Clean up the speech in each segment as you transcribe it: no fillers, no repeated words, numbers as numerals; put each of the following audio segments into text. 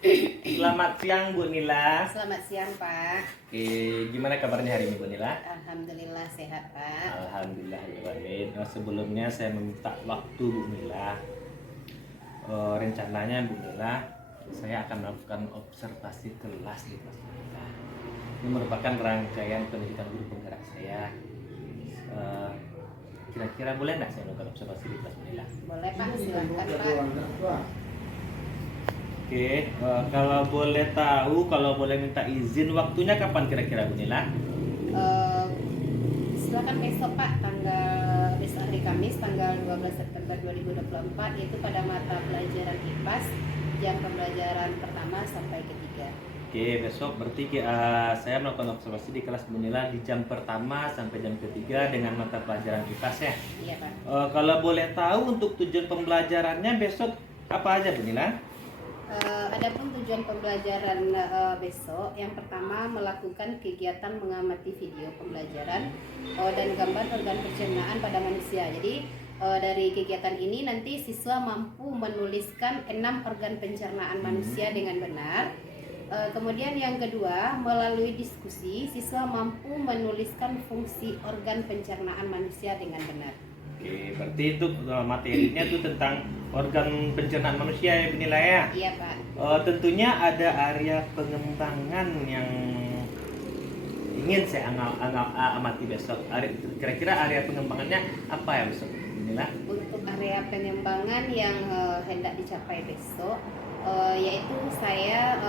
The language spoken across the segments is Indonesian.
Selamat siang Bu Nila. Selamat siang Pak. Oke, gimana kabarnya hari ini Bu Nila? Alhamdulillah sehat Pak. Alhamdulillah. Sebelumnya saya meminta waktu Bu Nila. Rencananya Bu Nila, saya akan melakukan observasi kelas di kelas Bu Nila. Ini merupakan rangkaian pendidikan guru penggerak saya. Kira-kira boleh nggak saya melakukan observasi di kelas Bu Nila? Boleh Pak, silakan Pak. Oke, kalau boleh tahu, kalau boleh minta izin, waktunya kapan kira-kira Bu Nila? Silakan besok Pak, besok hari Kamis tanggal 12 September 2024, yaitu pada mata pelajaran IPAS jam pembelajaran pertama sampai ketiga. Oke, besok berarti saya melakukan observasi di kelas Bu Nila di jam pertama sampai jam ketiga dengan mata pelajaran IPAS ya? Iya Pak. Kalau boleh tahu untuk tujuan pembelajarannya besok apa aja Bu Nila? Adapun tujuan pembelajaran besok, yang pertama melakukan kegiatan mengamati video pembelajaran dan gambar organ pencernaan pada manusia. Jadi dari kegiatan ini nanti siswa mampu menuliskan 6 organ pencernaan manusia dengan benar. Kemudian yang kedua, melalui diskusi siswa mampu menuliskan fungsi organ pencernaan manusia dengan benar. Oke, berarti itu materinya itu tentang organ pencernaan manusia ya Bu Nila ya? Iya Pak. Tentunya ada area pengembangan yang ingin saya amati besok. Kira-kira area pengembangannya apa ya besok Bu Nila? Untuk area pengembangan yang hendak dicapai besok, yaitu saya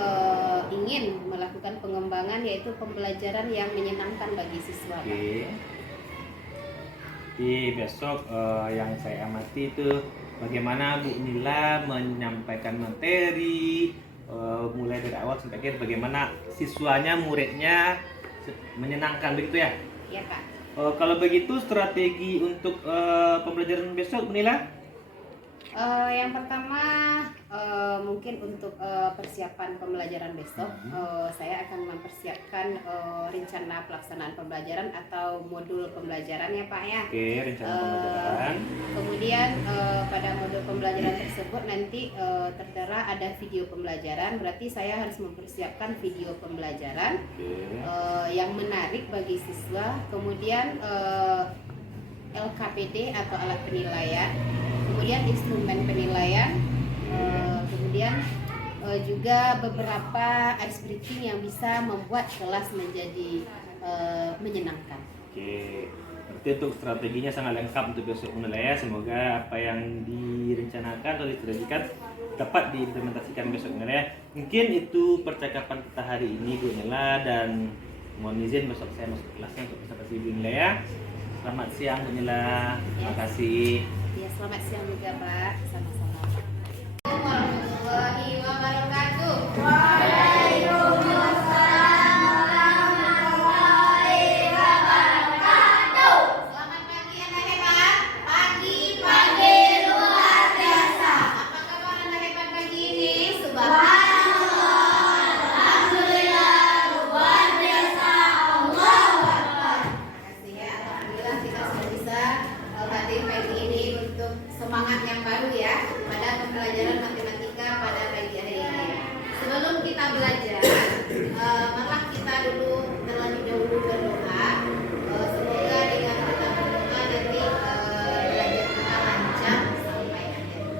ingin melakukan pengembangan yaitu pembelajaran yang menyenangkan bagi siswa. Oke. Di besok yang saya amati itu bagaimana Bu Nila menyampaikan materi mulai dari awal sampai akhir, bagaimana siswanya, muridnya menyenangkan begitu ya? Iya Pak. Kalau begitu strategi untuk pembelajaran besok Bu Nila? Yang pertama mungkin untuk persiapan pembelajaran besok, saya akan mempersiapkan rencana pelaksanaan pembelajaran atau modul pembelajaran ya Pak ya. Oke, rencana pembelajaran. Kemudian pada modul pembelajaran tersebut nanti tertera ada video pembelajaran, berarti saya harus mempersiapkan video pembelajaran yang menarik bagi siswa. Kemudian LKPD atau alat penilaian, kemudian instrumen penilaian, kemudian juga beberapa ice breaking yang bisa membuat kelas menjadi menyenangkan. Oke, berarti untuk strateginya sangat lengkap untuk besok Bu Nila ya. Semoga apa yang direncanakan atau distrategikan dapat diimplementasikan besok Bu Nila ya. Mungkin itu percakapan kita hari ini Bu Nila, dan mohon izin besok saya masuk kelasnya untuk presentasi Bu Nila ya. Selamat siang Bu Nila, terima kasih. Ya, selamat siang juga Pak. Sama-sama. Warahmatullahi wabarakatuh. Selamat pagi anak hebat. Pagi luar biasa. Apa kabar anak hebat pagi ini? Subhanallah. Alhamdulillah. Luar biasa. Allahu Akbar. Terima kasih ya. Alhamdulillah kita sudah bisa hadir pagi ini untuk semangat yang baru ya pada pembelajaran matematika pada pagi hari ini. Sebelum kita belajar, malah kita dulu terlebih dahulu berdoa. Semoga dengan kita berdoa nanti belajar kita lancar sampai akhir.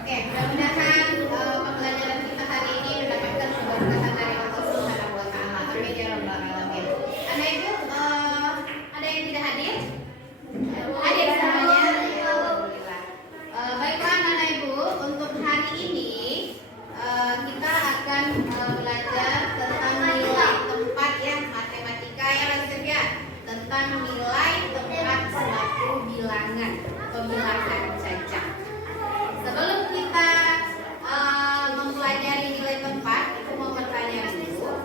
Oke, mudah-mudahan pembelajaran kita hari ini mendapatkan keberkahan dari Allah Subhanahu wa taala. Amin ya rabbal alamin. Anak Ibu, ada yang tidak hadir? Hadir semuanya. Alhamdulillah. Baiklah anak Ibu, untuk hari ini kita akan belajar tentang nilai tempat ya, matematika ya Mas ya, tentang nilai tempat suatu bilangan atau bilangan cacat. Sebelum kita mempelajari nilai tempat, aku mau bertanya dulu,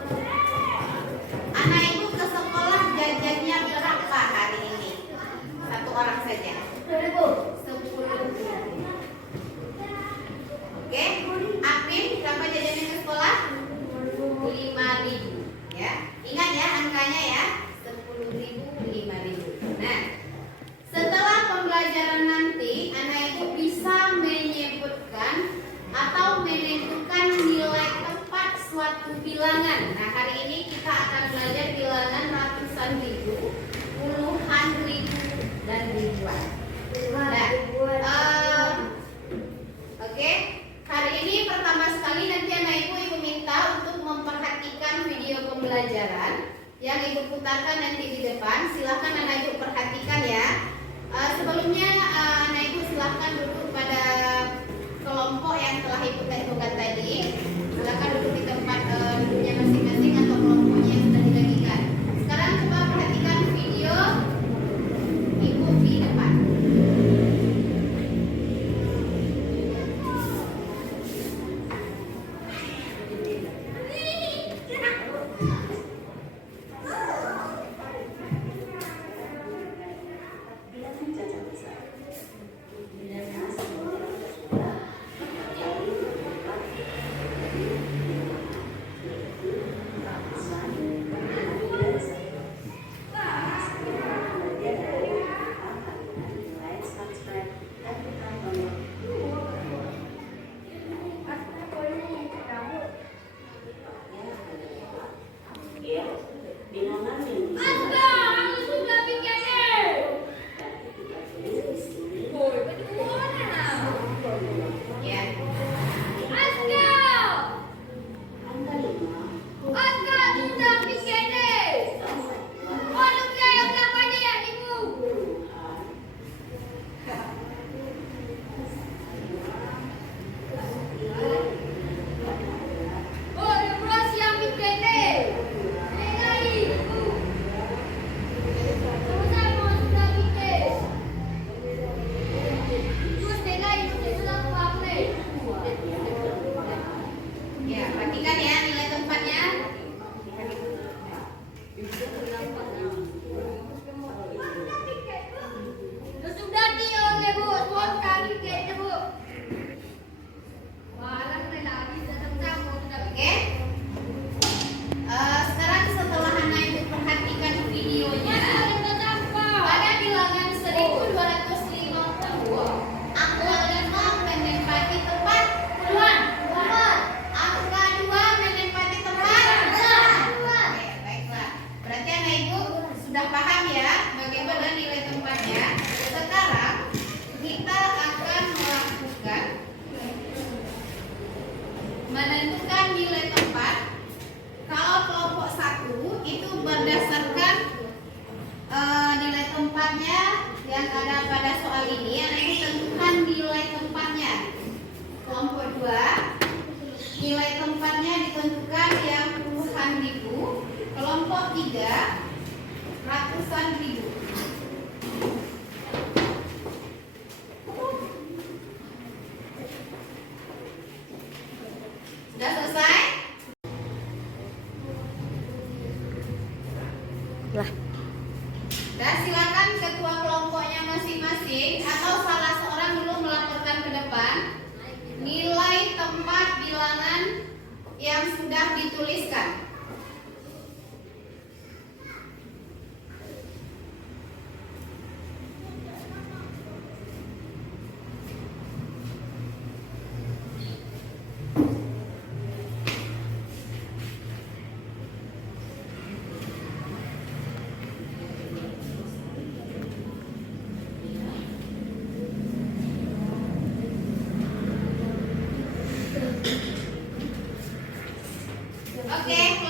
bilangan. Nah, hari ini kita akan belajar bilangan ratusan ribu, puluhan ribu, dan ribuan. Nah, oke. Hari ini pertama sekali nanti anak ibu minta untuk memperhatikan video pembelajaran yang ibu putarkan nanti di depan. Silahkan anak ibu perhatikan ya. Sebelumnya anak ibu silahkan duduk pada kelompok yang telah ibu tentukan tadi. Silahkan duduk di tempat duduknya masing-masing atau kelompoknya yang sudah dibagikan. Sekarang coba perhatikan video ibu di depan. Menentukan nilai tempat. Kalau kelompok 1 itu berdasarkan nilai tempatnya yang ada pada soal ini, anak ibu tentukan nilai tempatnya. Kelompok 2 nilai tempatnya ditentukan yang puluhan ribu. Kelompok 3 ratusan ribu. Sudah selesai? Lah. Dan silakan ketua kelompoknya masing-masing atau salah seorang dulu melaporkan ke depan nilai tempat bilangan yang sudah dituliskan. Oke,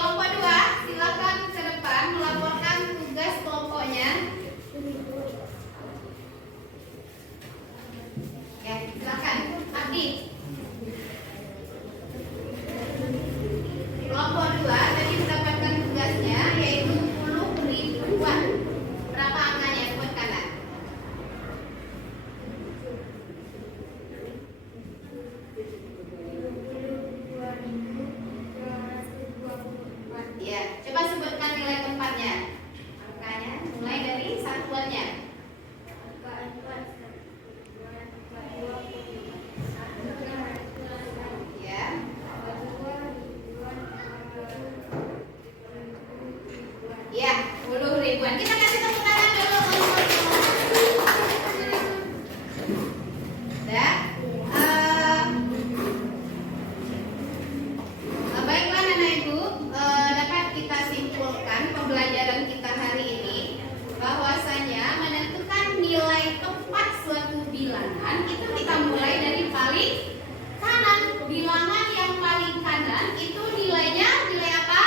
bilangan itu kita mulai dari paling kanan. Bilangan yang paling kanan itu nilainya nilai apa?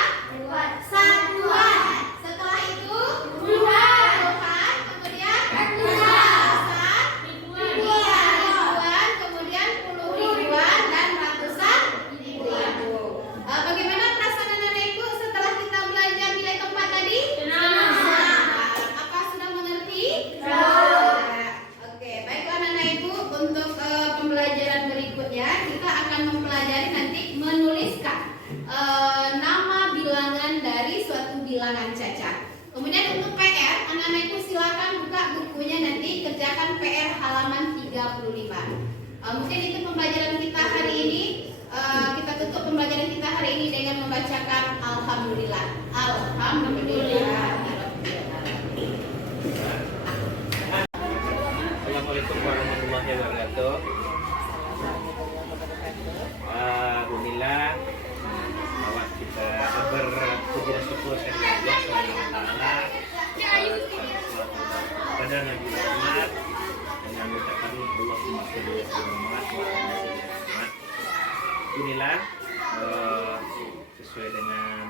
Satuan. Setelah itu puluhan, kemudian ratusan, ribuan, kemudian puluh ribuan dan ratusan ribu. Bagaimana perasaan anak-anak ibu setelah kita belajar nilai keempat tadi? Apa sudah mengerti? Oke, baiklah anak-anak ibu, untuk pembelajaran berikutnya kita akan mempelajari nanti menuliskan nama bilangan dari suatu bilangan cacat. Kemudian untuk PR, anak-anak ibu silakan buka bukunya, nanti kerjakan PR halaman 35. Mungkin itu pembelajaran kita hari ini. Kita tutup pembelajaran kita hari ini dengan membacakan Alhamdulillah. Alhamdulillah. Assalamualaikum warahmatullahi wabarakatuh. Bu Nila, bahwa kita berpuji dan syukur kepada Allah Subhanahu wa Ta'ala pada Nabi Muhammad dengan mengucapkan Allahumma sholli ala Muhammad wa ala ali Muhammad. Bu Nila, sesuai dengan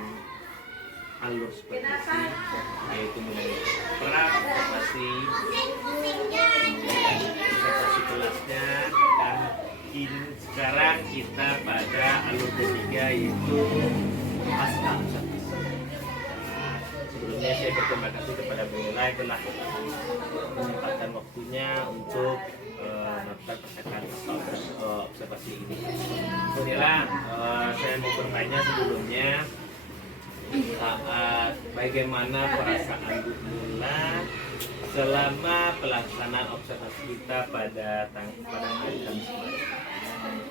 alur seperti ini, yaitu mulai observasi kelasnya, dan sekarang kita pada alur ketiga, yaitu pasca observasi. Sebelumnya saya berterima kasih kepada Bu Nila yang telah menyempatkan waktunya untuk melakukan percakapan observasi ini. Bu Nila, saya mau bertanya sebelumnya, bagaimana perasaan Bu Nila selama pelaksanaan observasi kita pada hari Kamis kemarin?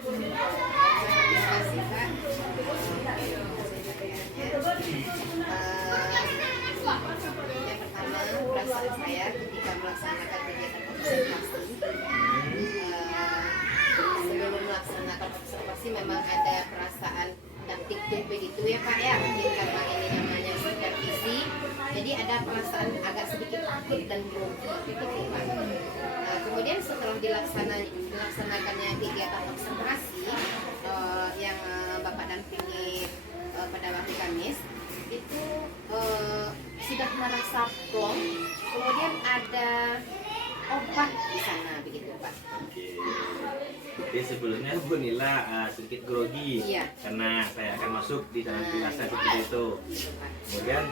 Terima kasih Pak. Yang pertama, perasaan saya ketika melaksanakan kegiatan observasi, sebelum melaksanakan observasi memang ada perasaan taktik begitu ya Pak ya, mungkin karena ini namanya supervisi, jadi ada perasaan agak sedikit takut dan grogi begitu Pak. Kemudian setelah dilaksanakannya kegiatan observasi yang Bapak dampingi pada waktu Kamis, itu sudah merasa plong, kemudian ada obat di sana begitu Pak. Jadi sebelumnya Bu Nila sedikit grogi, Iya. karena saya akan masuk di dalam penjelasan seperti itu. Kemudian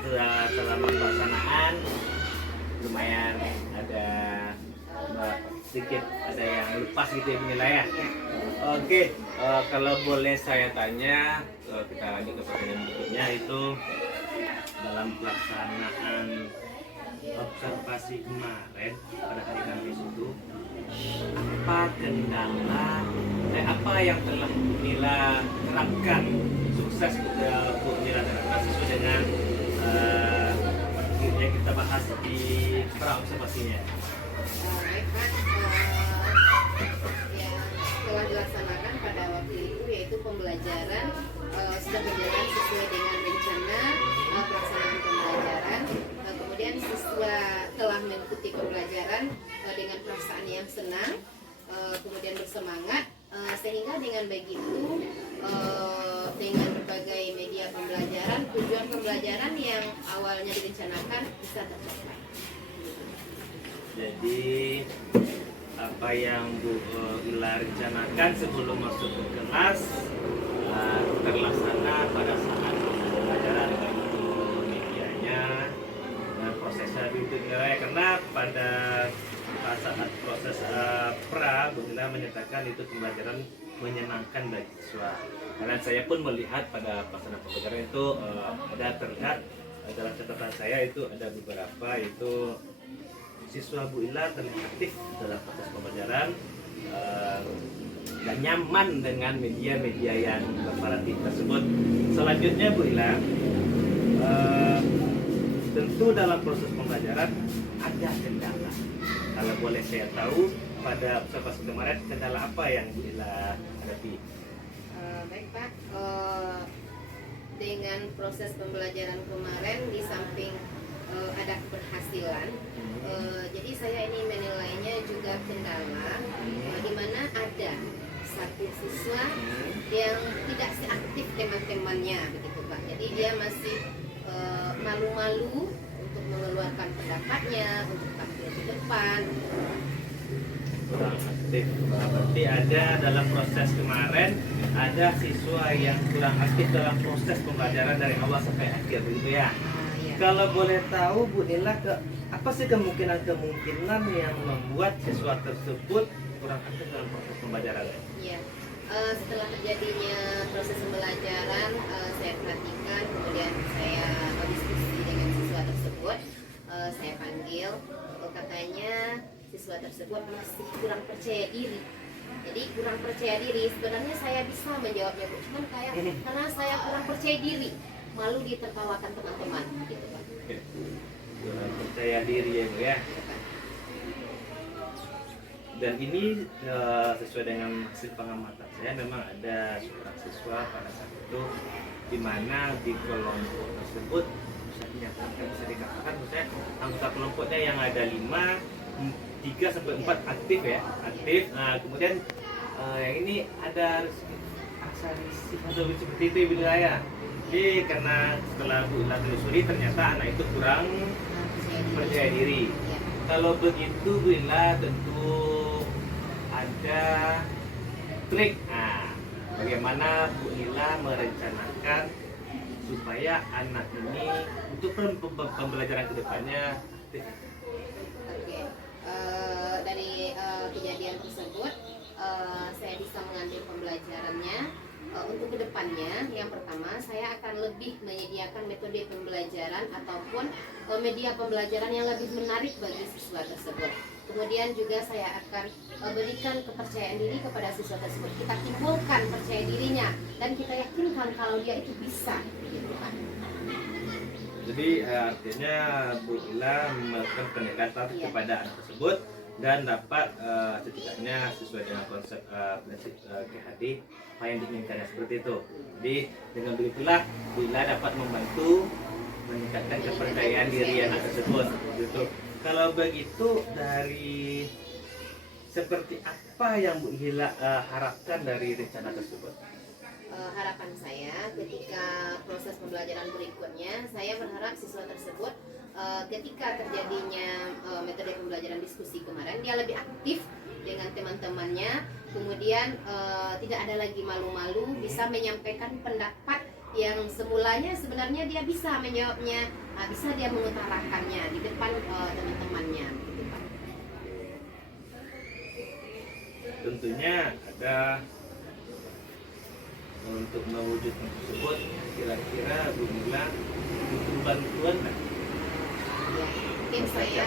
selama pelaksanaan lumayan ada sedikit ada yang lepas gitu ya Bu Nila ya. Oke, kalau boleh saya tanya, kita lanjut ke pertanyaan berikutnya, itu dalam pelaksanaan observasi kemarin pada hari Kamis itu, apa kendala, apa yang telah Bu Nila terapkan sukses Bu Nila terapkan sesuai dengan yang kita bahas di pra observasinya? Baik Pak, yang telah dilaksanakan pada waktu itu yaitu pembelajaran sudah berjalan sesuai dengan rencana pelaksanaan pembelajaran. Kemudian siswa telah mengikuti pembelajaran dengan perasaan yang senang, kemudian bersemangat, sehingga dengan begitu dengan berbagai media pembelajaran, tujuan pembelajaran yang awalnya direncanakan bisa tercapai. Jadi apa yang Bu Ila rencanakan sebelum masuk ke kelas terlaksana pada saat pembelajaran, yaitu medianya dan prosesnya itu ya, karena pada saat proses pra Bu Ila menyatakan itu pembelajaran menyenangkan bagi siswa. Karena saya pun melihat pada pelaksanaan pembelajaran itu ada terlihat dalam catatan saya itu ada beberapa itu siswa Bu Ila terlihat aktif dalam proses pembelajaran dan nyaman dengan media-media yang komparatif tersebut. Selanjutnya Bu Ila, tentu dalam proses pembelajaran ada kendala. Kalau boleh saya tahu, pada observasi kemarin kendala apa yang Bu Ila hadapi? Baik Pak, dengan proses pembelajaran kemarin di samping ada keberhasilan, jadi saya ini menilainya juga kendala aktif siswa yang tidak seaktif teman-temannya begitu Pak. Jadi dia masih malu-malu untuk mengeluarkan pendapatnya, untuk tampil di depan. Kurang aktif. Berarti ada dalam proses kemarin ada siswa yang kurang aktif dalam proses pembelajaran dari awal sampai akhir begitu ya. Ya. Kalau boleh tahu Bu Nila, apa sih kemungkinan yang membuat siswa tersebut kurang aktif dalam proses pembelajaran? Ya. Setelah terjadinya proses pembelajaran, saya perhatikan, kemudian saya diskusi dengan siswa tersebut, saya panggil, katanya siswa tersebut masih kurang percaya diri. Jadi kurang percaya diri, sebenarnya saya bisa menjawabnya Bu, cuman karena saya kurang percaya diri, malu ditertawakan teman-teman, gitu Pak. Kurang percaya diri ya Bu ya. Dan ini sesuai dengan hasil pengamatan saya, memang ada seorang siswa pada saat itu di mana di kelompok tersebut bisa dikatakan misalnya anggota kelompoknya yang ada 3 sampai 4 aktif ya, aktif. Nah, kemudian yang ini ada rasa risih atau seperti itu Ibu Nila ya. Jadi karena setelah Bu Nila telusuri ternyata anak itu kurang percaya diri. Ya. Kalau begitu Bu Nila tentu ada trik. Nah, bagaimana Bu Nila merencanakan supaya anak ini untuk pembelajaran kedepannya. Oke. Dari kejadian tersebut, saya bisa mengambil pembelajarannya. Untuk kedepannya, yang pertama saya akan lebih menyediakan metode pembelajaran ataupun media pembelajaran yang lebih menarik bagi siswa tersebut. Kemudian juga saya akan berikan kepercayaan diri kepada siswa tersebut. Kita timbulkan percaya dirinya dan kita yakinkan kalau dia itu bisa. Gitu, Pak. Jadi artinya Bu Nila melakukan pendekatan kepada anak tersebut dan dapat setidaknya sesuai dengan konsep prinsip GHD apa yang diinginkannya seperti itu. Jadi dengan begitulah Bu Nila dapat membantu meningkatkan kepercayaan diri anak tersebut. Gitu. Kalau begitu dari seperti apa yang Bu Nila harapkan dari rencana tersebut? Harapan saya ketika proses pembelajaran berikutnya, saya berharap siswa tersebut ketika terjadinya metode pembelajaran diskusi kemarin, dia lebih aktif dengan teman-temannya, kemudian tidak ada lagi malu-malu, bisa menyampaikan pendapat yang semulanya sebenarnya dia bisa menjawabnya, bisa dia mengutarakannya di depan teman-temannya. Gitu, Pak. Tentunya ada untuk mewujudkan tersebut, kira-kira Bu Nila butuh bantuan nggak? Ya, mungkin saya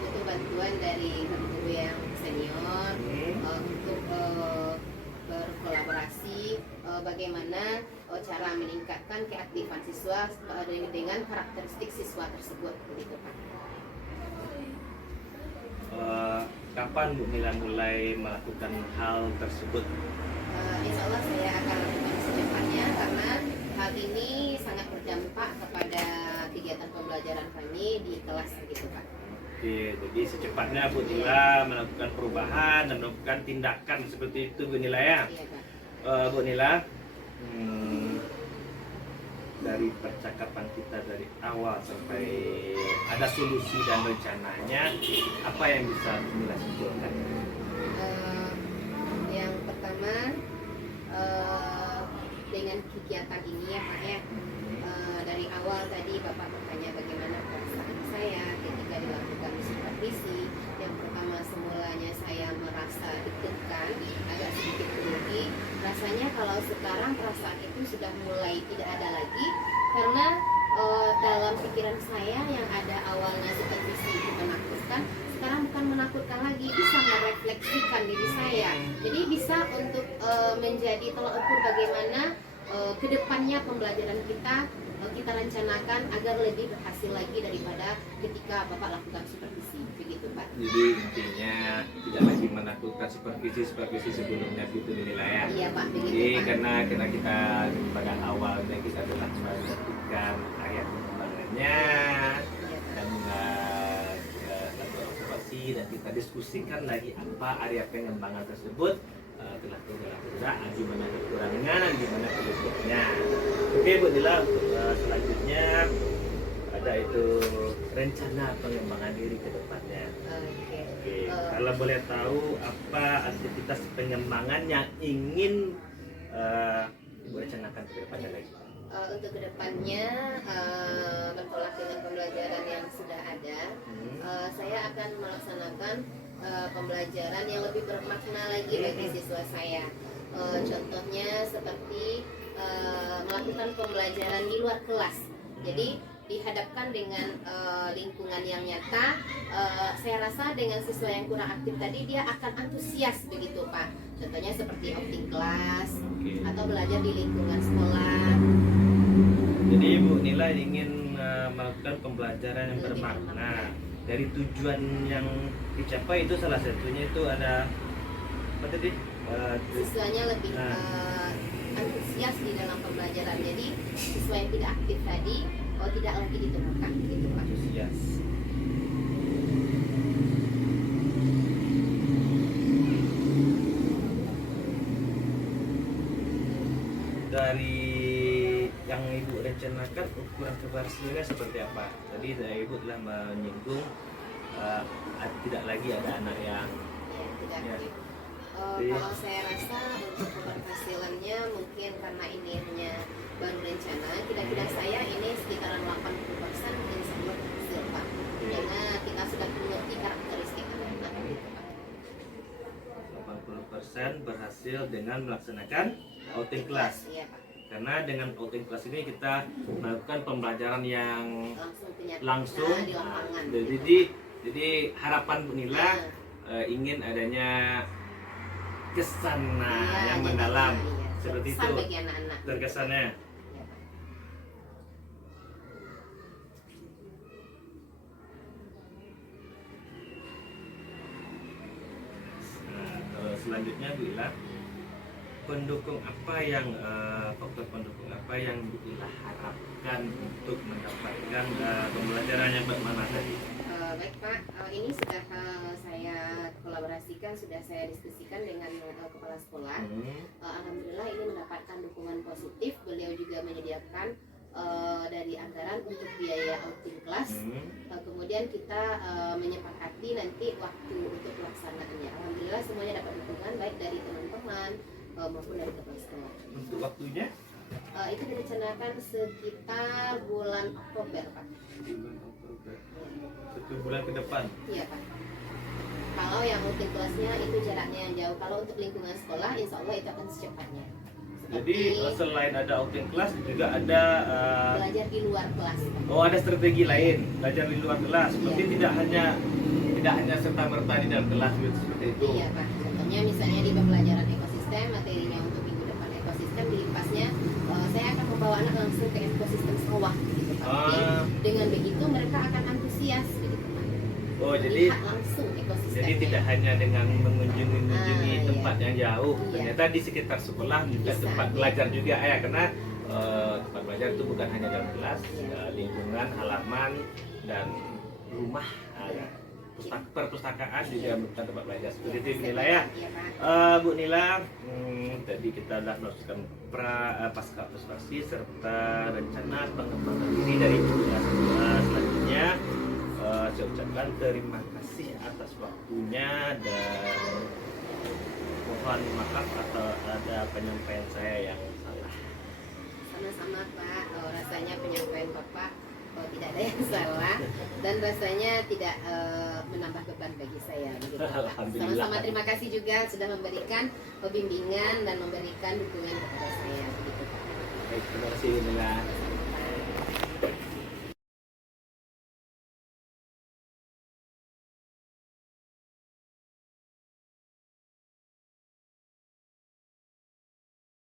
butuh bantuan dari guru yang senior untuk berkolaborasi bagaimana cara meningkatkan keaktifan siswa dengan karakteristik siswa tersebut, begitu Pak. Kapan Bu Nila mulai melakukan hal tersebut? Insya Allah saya akan lakukan secepatnya karena hal ini sangat berdampak kepada kegiatan pembelajaran kami di kelas, begitu Pak. Oke, jadi secepatnya Bu Nila melakukan perubahan dan melakukan tindakan seperti itu Bu Nila ya. Iya Pak. Bu Nila, dari percakapan kita dari awal sampai ada solusi dan rencananya, apa yang bisa Bu Nila simpulkan? Yang pertama, dengan kegiatan ini ya Pak ya, dari awal tadi Bapak bertanya bagaimana perasaan saya ketika dilakukan supervisi. Yang pertama semulanya saya merasa deg-degan, agak sedikit grogi. Rasanya kalau sekarang perasaan itu sudah mulai tidak ada lagi, karena dalam pikiran saya yang ada awalnya supervisi itu menakutkan, sekarang bukan menakutkan lagi, bisa merefleksikan diri saya. Jadi bisa untuk menjadi tolak ukur bagaimana kedepannya pembelajaran kita rencanakan agar lebih berhasil lagi daripada ketika Bapak lakukan supervisi, begitu Pak. Jadi intinya tidak lagi menakutkan supervisi sebelumnya gitu dinilai ya. Iya Pak, begitu Jadi Pak. karena kita pada awalnya kita telah memperhatikan area pengembangannya dan lakukan observasi dan kita diskusikan lagi apa area pengembangan tersebut. telah dalam gimana kekurangan, gimana kelebihannya. Oke Bu Nila, untuk selanjutnya ada itu rencana pengembangan diri ke depannya. Oke. Oke, kalau boleh tahu apa aktivitas pengembangan yang ingin Ibu rencanakan ke depannya lagi? Untuk kedepannya bertolak dengan pembelajaran yang sudah ada, saya akan melaksanakan pembelajaran yang lebih bermakna lagi bagi siswa saya. Contohnya seperti melakukan pembelajaran di luar kelas. Jadi dihadapkan dengan lingkungan yang nyata, saya rasa dengan siswa yang kurang aktif tadi dia akan antusias begitu Pak. Contohnya seperti outing kelas atau belajar di lingkungan sekolah. Jadi Ibu Nila ingin melakukan pembelajaran yang bermakna. Dari tujuan yang dicapai itu salah satunya itu ada apa tadi? Siswanya lebih antusias di dalam pembelajaran. Jadi siswa yang tidak aktif tadi tidak lagi ditemukan gitu Pak. Antusias. Dari yang Ibu rencanakan ukuran keberhasilannya seperti apa? Tadi dari Ibu telah menyinggung tidak lagi ada anak yang Tidak ya. aktif. Kalau saya rasa untuk keberhasilannya mungkin karena ini hanya baru rencana, kira-kira saya ini sekitaran 80% insya Allah berhasil Pak. Karena kita sudah mengerti karakteristik anak-anak gitu Pak. 80% berhasil dengan melaksanakan outing class. Iya Pak. Karena dengan outing class ini kita melakukan pembelajaran yang Langsung punya langsung. di lapangan. Jadi harapan Bu Nila ingin adanya kesan yang mendalam seperti itu bagi anak-anak. terkesannya. Iya, Pak. Selanjutnya Bu Ila, pendukung apa yang faktor pendukung apa yang Bu Ila harapkan untuk mendapatkan pembelajaran yang bermakna tadi? Baik Pak, ini sudah saya kolaborasikan, sudah saya diskusikan dengan kepala sekolah. Alhamdulillah ini mendapatkan dukungan positif. Beliau juga menyediakan dari anggaran untuk biaya outing kelas. Kemudian kita menyepakati nanti waktu untuk pelaksanaannya. Alhamdulillah semuanya dapat dukungan baik dari teman-teman maupun dari kepala sekolah. Untuk waktunya? Itu direncanakan sekitar bulan Oktober Pak. Bulan Oktober. 1 bulan ke depan. Iya Pak. Kalau yang outing kelasnya itu jaraknya yang jauh. Kalau untuk lingkungan sekolah, insya Allah itu akan secepatnya. Jadi selain ada outing kelas juga ada belajar di luar kelas. Pak. oh ada strategi lain belajar di luar kelas. Berarti Iya. tidak hanya serta merta di dalam kelas gitu, seperti itu. Iya Pak. Contohnya misalnya di pembelajaran ekosistem, materinya untuk minggu depan ekosistem, di pasnya saya akan membawa anak langsung ke ekosistem sawah gitu Pak. Jadi, dengan begitu mereka akan antusias gitu Pak. Oh jadi Lihat langsung ekosistem. Jadi tidak hanya dengan mengunjungi iya. tempat yang jauh, Iya. ternyata di sekitar sekolah juga Bisa, tempat iya. belajar juga ya, karena tempat belajar itu bukan hanya dalam kelas, Iya. lingkungan, halaman dan rumah, perpustakaan juga bukan tempat belajar. Seperti itu Bu Nila ya. Iya Pak. Bu Nila, tadi kita sudah melakukan pasca observasi serta rencana pengembangan diri dari Bu Nila. Selanjutnya saya ucapkan terima kasih atas waktunya dan mohon maaf atau ada penyampaian saya yang salah. Sama-sama Pak, rasanya penyampaian Bapak tidak ada yang salah dan rasanya tidak menambah beban bagi saya begitu, Pak. Alhamdulillah. Sama-sama terima kasih juga sudah memberikan bimbingan dan memberikan dukungan kepada saya begitu Pak. Baik, terima kasih Bu Nila.